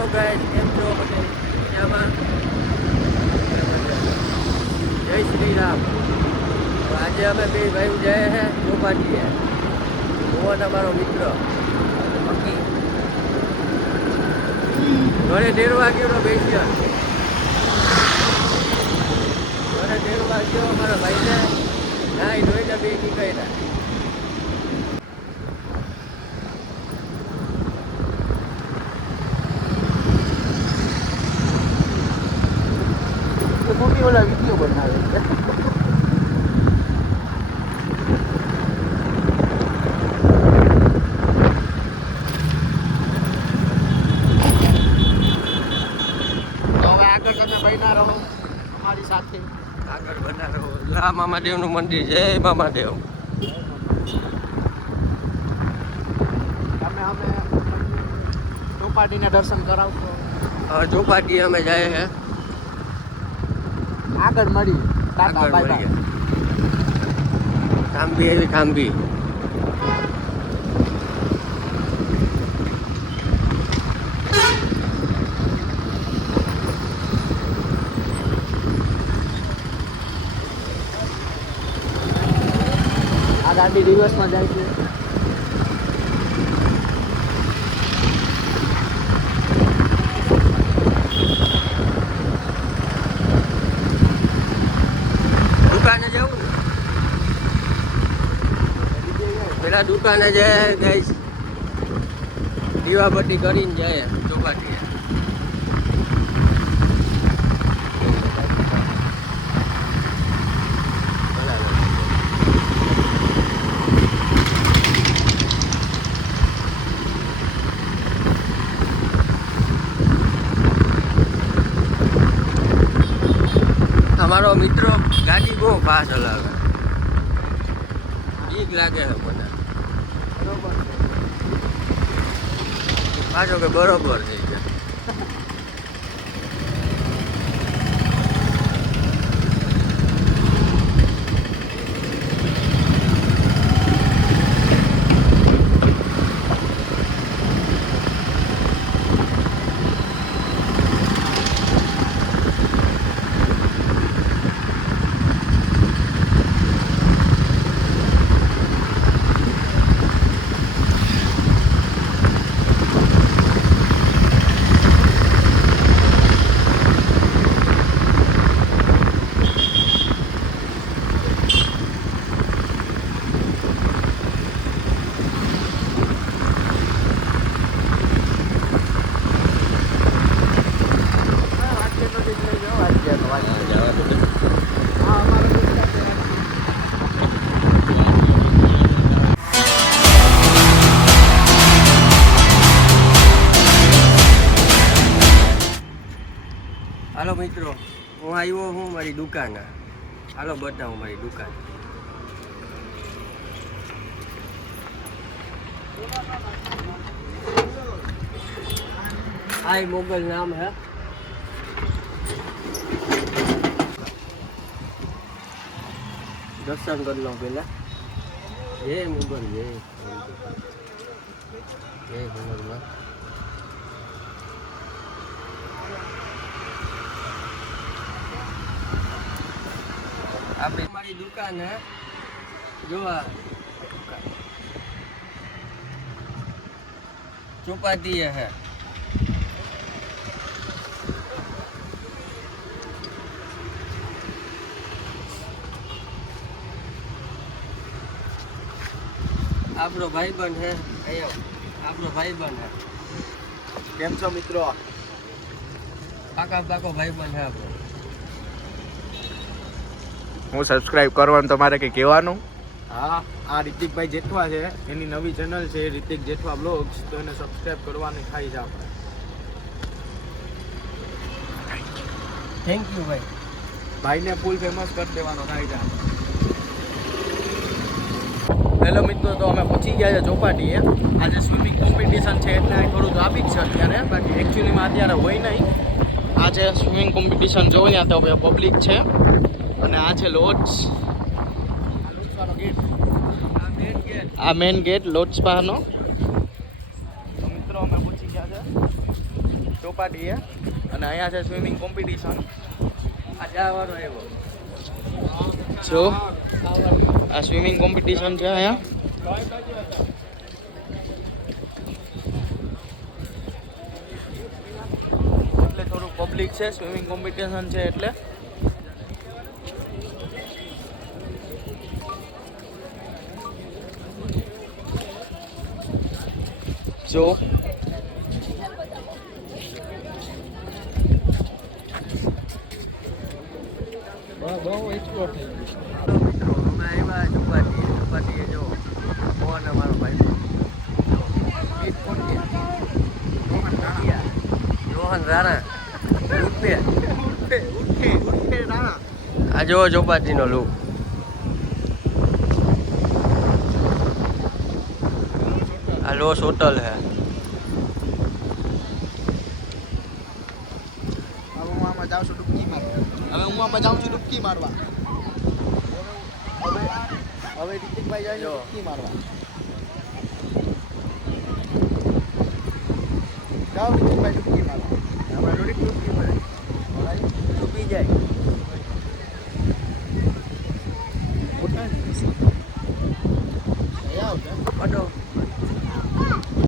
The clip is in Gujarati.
હેલો ગાઈસ, કેમ છો બધે મજામાં? જય શ્રી રામ. તો આજે અમે બે ભાઈ જાય છે ચોપાટીએ. મોહન અમારો મિત્ર મક્કી ઘરે 13 વાગ્યાનો બેસ્યો. ઘરે 13 વાગ્યો અમારા ભાઈને નાઈ ધોઈને બે નીકળ્યા. મમ્મી ઓલા વિડીયો બનાવે છે. અમારી સાથે આગળ બનાવો. લા મામાદેવનું મંદિર. જય મામાદેવ. અમે ચોપાટીને દર્શન કરાવશો. ચોપાટી અમે જાય છે. આગળ મળી આગળ મળીએ. ખાંભી એવી ખાંભી. આ ગાડી રિવર્સમાં જાય છે. દુકાને જવું પેલા દુકાને જાય ગાઈસ. દીવાબત્તી કરીને જાય ચોપાટી. અમારો મિત્રો ગાડી બહુ ફાસ્ટ હલાવે. બીક લાગે છે મને. પાછો કે બરોબર થઈ ગયા. હાલો મિત્રો, હું આવ્યો હું મારી દુકાને. હાલો બતાવું મારી દુકાન. આ મોગલ નામ હે. દર્શન કરી લો પેલા. જય મોગલ, જય જય મોગલમાં. આપણી મારી દુકાન હે. જોવા ચોપાટી હે. આપણો ભાઈબંધ હે. આપણો ભાઈબંધ હે. કેમ છો મિત્રો? પાકા પાકો ભાઈબંધ હે આપણો. હું સબસ્ક્રાઇબ કરવાનું તમારે કંઈ કહેવાનું? હા, આ રિતિકભાઈ જેઠવા છે, એની નવી ચેનલ છે રિતિક જેઠવા બ્લોગ્સ, તો એને સબસ્ક્રાઇબ કરવાની થાય છે આપણે. થેન્ક યુ ભાઈ. ભાઈને ફૂલ ફેમસ કરી દેવાનો થાય છે. હેલો મિત્રો, તો અમે પહોંચી ગયા છે ચોપાટીએ. આજે સ્વિમિંગ કોમ્પિટિશન છે એટલે થોડું ટ્રાફિક છે અત્યારે, બાકી એકચ્યુઅલીમાં અત્યારે હોય નહીં. આજે સ્વિમિંગ કોમ્પિટિશન જોઈને તો પબ્લિક છે. અને આ છે લોડ્સ. આ મેન ગેટ લોડ્સ પાસનો. તો મિત્રો અમે પહોંચી ગયા છે. ચોપાટી છે અને અહીંયા છે સ્વિમિંગ કોમ્પિટિશન. આ જવાનો એવો જો આ સ્વિમિંગ કોમ્પિટિશન છે અહીંયા. એટલે થોડું પબ્લિક છે, સ્વિમિંગ કોમ્પિટિશન છે એટલે. જો બહુ એક્સપ્લોર થઈ ગયું. મિત્રો હમણાં એવા ચોપાટીએ જો મોહન અમારો ભાઈ રોહન રાણા ઉર્ફે આ જો ચોપાટીનો લુક. આ લોસ હોટલ હે. હવે હું આમાં જાઉં છું ડૂબકી મારવા. હવે રિતિકભાઈ જાય છે જો. ડૂબકી મારવા. જાઓ રિતિકભાઈ ડૂબકી મારવા. આપણે થોડીક ડૂબકી પડે ડૂબી જાય. આવજો. ફટો